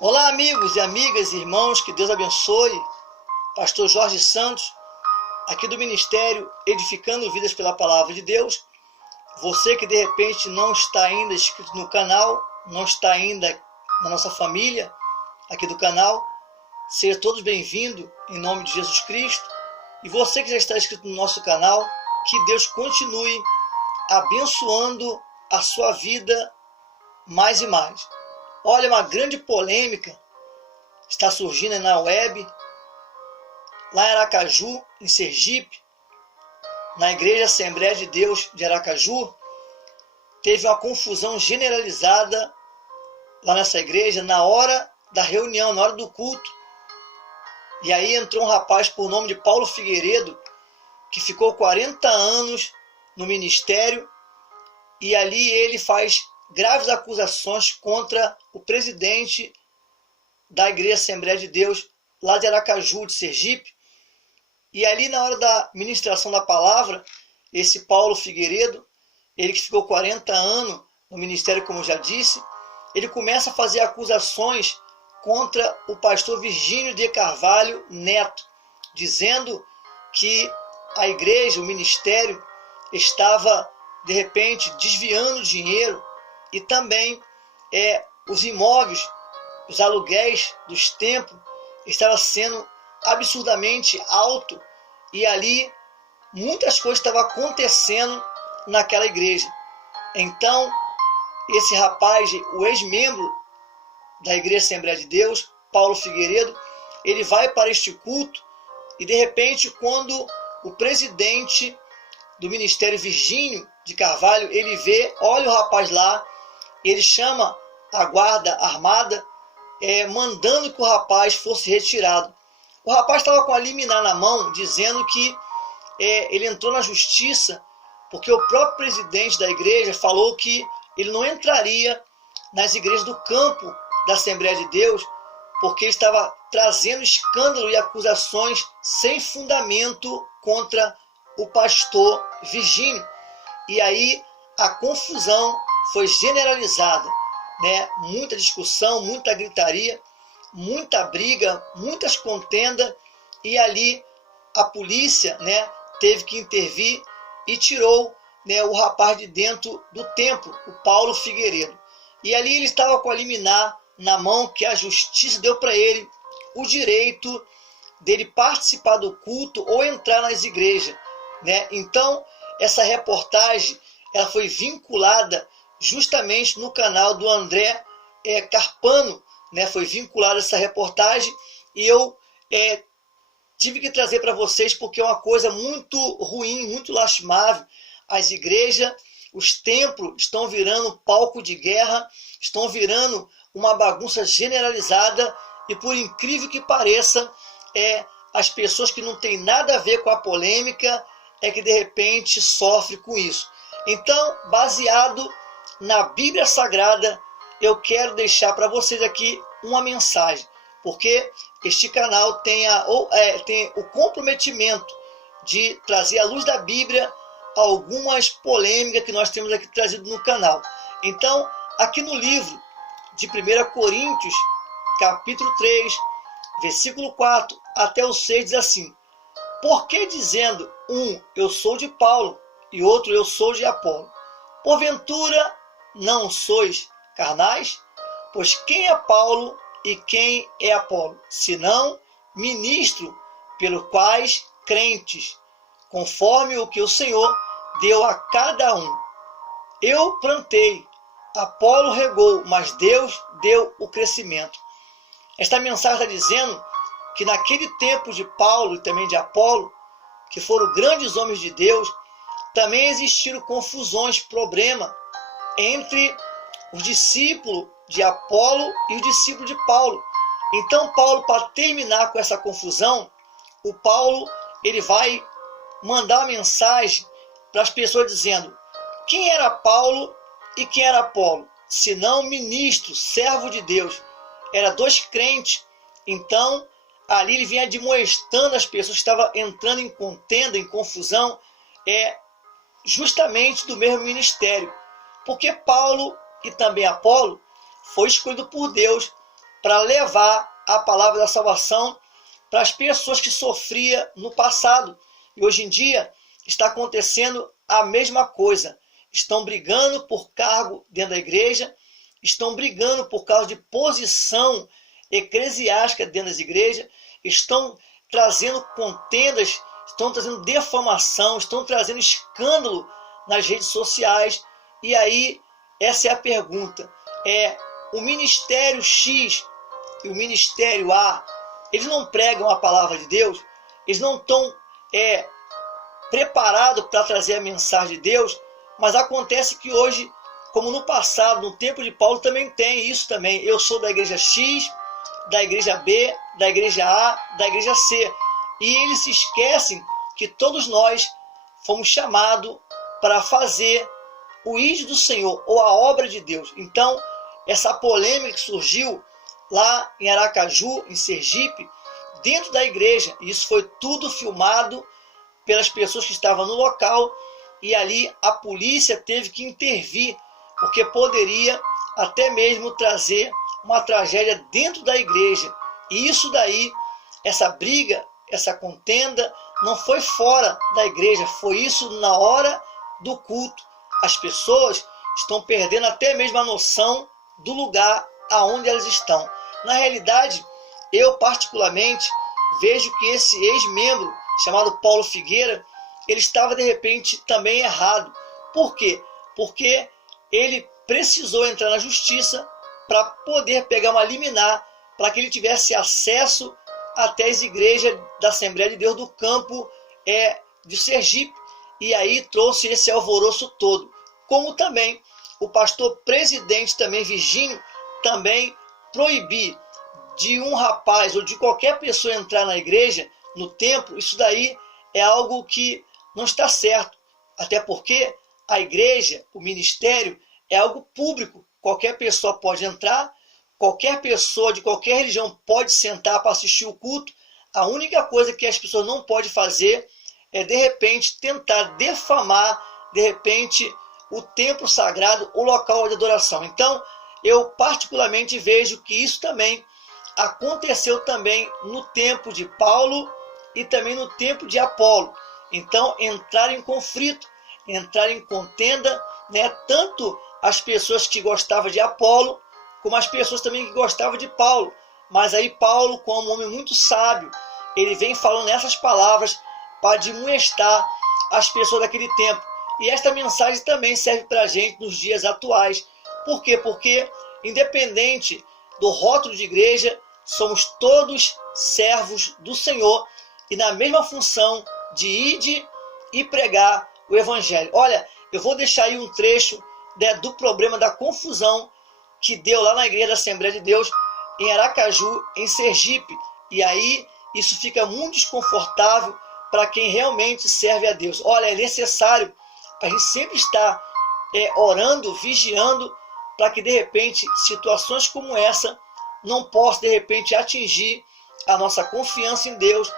Olá, amigos e amigas, irmãos, que Deus abençoe. Pastor Jorge Santos, aqui do Ministério Edificando Vidas pela Palavra de Deus. Você que de repente não está ainda inscrito no canal, não está ainda na nossa família aqui do canal, seja todos bem-vindos em nome de Jesus Cristo. E você que já está inscrito no nosso canal, que Deus continue abençoando a sua vida mais e mais. Olha, uma grande polêmica está surgindo na web, lá em Aracaju, em Sergipe, na Igreja Assembleia de Deus de Aracaju. Teve uma confusão generalizada lá nessa igreja, na hora da reunião, na hora do culto. E aí entrou um rapaz por nome de Paulo Figueiredo, que ficou 40 anos no ministério, e ali ele faz graves acusações contra o presidente da Igreja Assembleia de Deus, lá de Aracaju, de Sergipe. E ali na hora da ministração da palavra, esse Paulo Figueiredo, ele que ficou 40 anos no ministério, como eu já disse, ele começa a fazer acusações contra o pastor Virgínio de Carvalho Neto, dizendo que a igreja, o ministério, estava, de repente, desviando dinheiro e também os imóveis, os aluguéis dos templos estavam sendo absurdamente alto, e ali muitas coisas estavam acontecendo naquela igreja. Então, esse rapaz, o ex-membro da Igreja Assembleia de Deus, Paulo Figueiredo, ele vai para este culto e, de repente, quando o presidente do ministério, Virgínio de Carvalho, ele vê, olha o rapaz lá, ele chama a guarda armada, mandando que o rapaz fosse retirado. O rapaz estava com a liminar na mão, dizendo que ele entrou na justiça porque o próprio presidente da igreja falou que ele não entraria nas igrejas do campo da Assembleia de Deus, porque ele estava trazendo escândalo e acusações sem fundamento contra o pastor Virgínio. E aí a confusão foi generalizada, né? Muita discussão, muita gritaria, muita briga, muitas contendas, e ali a polícia, né, teve que intervir e tirou, né, o rapaz de dentro do templo, o Paulo Figueiredo. E ali ele estava com a liminar na mão, que a justiça deu para ele o direito dele participar do culto ou entrar nas igrejas, né? Então, essa reportagem ela foi vinculada justamente no canal do André Carpano, né? Foi vinculada essa reportagem, e eu tive que trazer para vocês porque é uma coisa muito ruim, muito lastimável. As igrejas, os templos estão virando palco de guerra, estão virando uma bagunça generalizada, e por incrível que pareça, as pessoas que não têm nada a ver com a polêmica que de repente sofrem com isso. Então, baseado na Bíblia Sagrada, eu quero deixar para vocês aqui uma mensagem, porque este canal tem o comprometimento de trazer à luz da Bíblia algumas polêmicas que nós temos aqui trazido no canal. Então, aqui no livro de 1 Coríntios, capítulo 3, versículo 4 até o 6, diz assim: por que dizendo um, eu sou de Paulo, e outro, eu sou de Apolo? Porventura não sois carnais? Pois quem é Paulo e quem é Apolo, senão ministro pelos quais crentes, conforme o que o Senhor deu a cada um. Eu plantei, Apolo regou, mas Deus deu o crescimento. Esta mensagem está dizendo que naquele tempo de Paulo e também de Apolo, que foram grandes homens de Deus, também existiram confusões, problemas entre os discípulos de Apolo e os discípulos de Paulo. Então Paulo, para terminar com essa confusão, o Paulo ele vai mandar uma mensagem para as pessoas dizendo quem era Paulo e quem era Apolo, senão ministro, servo de Deus. Eram dois crentes. Então ali ele vinha demonstrando as pessoas que estavam entrando em contenda, em confusão, justamente do mesmo ministério. Porque Paulo e também Apolo foi escolhido por Deus para levar a palavra da salvação para as pessoas que sofriam no passado. E hoje em dia está acontecendo a mesma coisa. Estão brigando por cargo dentro da igreja, estão brigando por causa de posição eclesiástica dentro das igrejas, estão trazendo contendas, estão trazendo defamação, estão trazendo escândalo nas redes sociais. E aí, essa é a pergunta. O ministério X e o ministério A, eles não pregam a palavra de Deus? Eles não estão preparados para trazer a mensagem de Deus? Mas acontece que hoje, como no passado, no tempo de Paulo, também tem isso também. Eu sou da igreja X, da igreja B, da igreja A, da igreja C. E eles se esquecem que todos nós fomos chamados para fazer o ID do Senhor, ou a obra de Deus. Então, essa polêmica que surgiu lá em Aracaju, em Sergipe, dentro da igreja, isso foi tudo filmado pelas pessoas que estavam no local, e ali a polícia teve que intervir, porque poderia até mesmo trazer uma tragédia dentro da igreja. E isso daí, essa briga, essa contenda, não foi fora da igreja, foi isso na hora do culto. As pessoas estão perdendo até mesmo a noção do lugar aonde elas estão. Na realidade, eu particularmente vejo que esse ex-membro, chamado Paulo Figueira, ele estava de repente também errado. Por quê? Porque ele precisou entrar na justiça para poder pegar uma liminar, para que ele tivesse acesso até as igrejas da Assembleia de Deus do campo de Sergipe. E aí trouxe esse alvoroço todo. Como também o pastor presidente também, Virgínio, também proibir de um rapaz ou de qualquer pessoa entrar na igreja, no templo. Isso daí é algo que não está certo. Até porque a igreja, o ministério, é algo público. Qualquer pessoa pode entrar, qualquer pessoa de qualquer religião pode sentar para assistir o culto. A única coisa que as pessoas não podem fazer é, de repente, tentar defamar, de repente, o templo sagrado, o local de adoração. Então, eu particularmente vejo que isso também aconteceu também no tempo de Paulo e também no tempo de Apolo. Então, entrar em conflito, entrar em contenda, né? Tanto as pessoas que gostavam de Apolo, como as pessoas também que gostavam de Paulo. Mas aí Paulo, como um homem muito sábio, ele vem falando essas palavras para admoestar as pessoas daquele tempo. E esta mensagem também serve para a gente nos dias atuais. Por quê? Porque, independente do rótulo de igreja, somos todos servos do Senhor e na mesma função de ir e pregar o Evangelho. Olha, eu vou deixar aí um trecho do problema da confusão que deu lá na igreja da Assembleia de Deus em Aracaju, em Sergipe. E aí isso fica muito desconfortável para quem realmente serve a Deus. Olha, é necessário a gente sempre estar orando, vigiando, para que de repente situações como essa não possam de repente atingir a nossa confiança em Deus,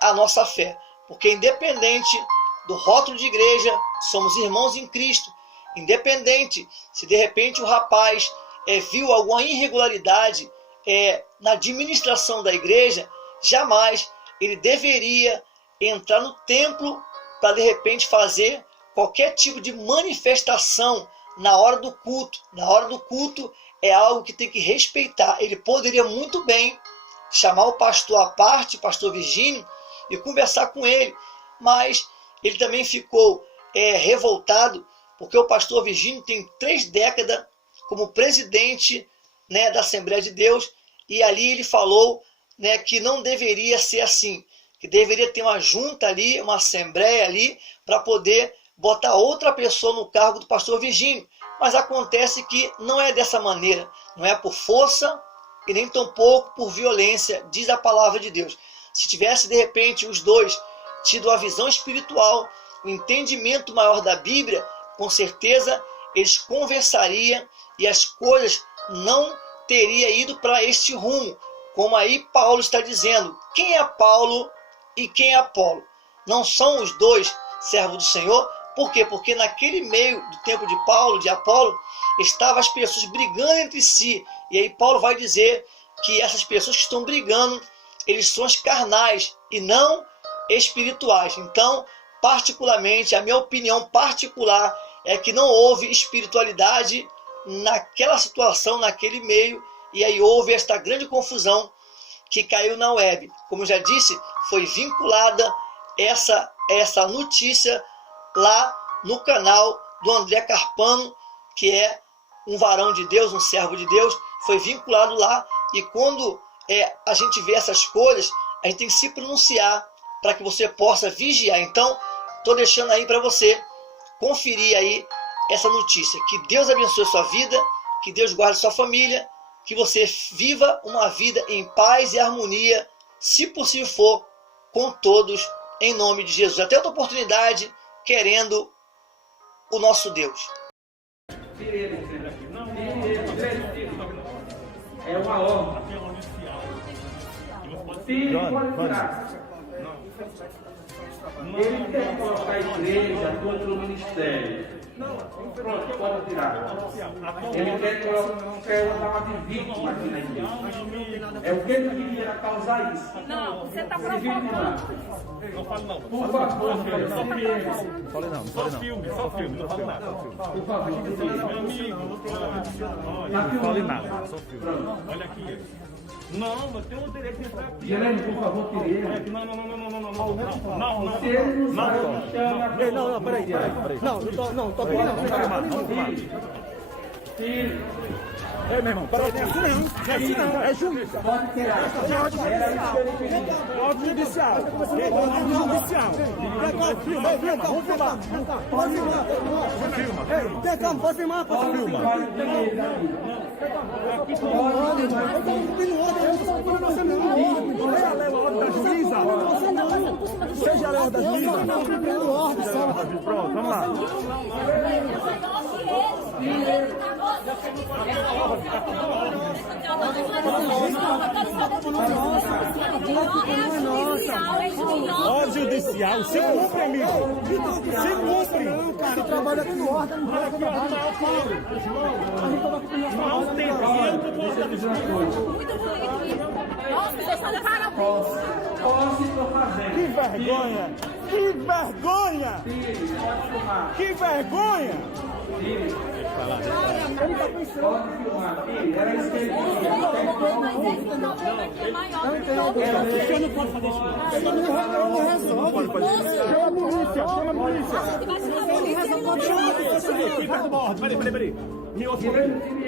a nossa fé. Porque independente do rótulo de igreja, somos irmãos em Cristo. Independente se de repente o rapaz viu alguma irregularidade na administração da igreja, jamais ele deveria entrar no templo para de repente fazer qualquer tipo de manifestação na hora do culto. Na hora do culto é algo que tem que respeitar. Ele poderia muito bem chamar o pastor à parte, pastor Virgínio, e conversar com ele, mas ele também ficou revoltado, porque o pastor Virgínio tem 3 décadas como presidente, né, da Assembleia de Deus, e ali ele falou, né, que não deveria ser assim, que deveria ter uma junta ali, uma assembleia ali, para poder botar outra pessoa no cargo do pastor Virgínio. Mas acontece que não é dessa maneira, não é por força e nem tampouco por violência, diz a palavra de Deus. Se tivesse de repente os dois tido a visão espiritual, o entendimento maior da Bíblia, com certeza eles conversariam e as coisas não teriam ido para este rumo. Como aí Paulo está dizendo, quem é Paulo e quem é Apolo? Não são os dois servos do Senhor? Por quê? Porque naquele meio do tempo de Paulo, de Apolo, estavam as pessoas brigando entre si. E aí Paulo vai dizer que essas pessoas que estão brigando, eles são carnais e não espirituais. Então, particularmente, a minha opinião particular é que não houve espiritualidade naquela situação, naquele meio, e aí houve esta grande confusão que caiu na web. Como eu já disse, foi vinculada essa notícia lá no canal do André Carpano, que é um varão de Deus, um servo de Deus, foi vinculado lá. E quando a gente vê essas coisas, a gente tem que se pronunciar para que você possa vigiar. Então, estou deixando aí para você conferir aí essa notícia. Que Deus abençoe a sua vida, que Deus guarde a sua família, que você viva uma vida em paz e harmonia, se possível for, com todos, em nome de Jesus. Até outra oportunidade, querendo o nosso Deus. É uma ordem. Filho, pode tirar. Ele quer colocar a igreja contra o ministério. Pronto, pode tirar. Ele quer dar uma de vítima aqui na igreja. É o que ele queria causar isso. Não, você está provocando. Não falo não. Por favor, Não fale não. Só filme, não falo nada. por favor. Meu amigo, não fale nada, só filme. Olha aqui. Não, eu tenho o direito de entrar aqui. Gerente, por favor, queria. Não. Se ele não sabe, chama. Não, peraí. Não, tô pedindo. Vamos filmar. Filho, Ei, meu irmão, peraí, não é assim não, é juízo. pode tirar. Ordem judicial. Ordem judicial. Vamos filmar. Tem calma, pode filmar, pode filmar. Seja a lei da juíza. Pronto, vamos lá. Ordem judicial, se cumpre, amigo. Se cumpre. Cara, trabalha com ordem, não vai trabalhar. A gente tava aqui com Não tem tempo. Muito bonito. Nossa, vocês estão de parabéns. Posso estou fazendo. Que vergonha! Que vergonha! Que vergonha! Pode filmar, filho. Era isso que ele queria. Mas esse problema aqui é maior do que todo mundo. Você não pode fazer isso. não resolve. Chama a polícia. Vai se fazer isso. Peraí. Me ouça.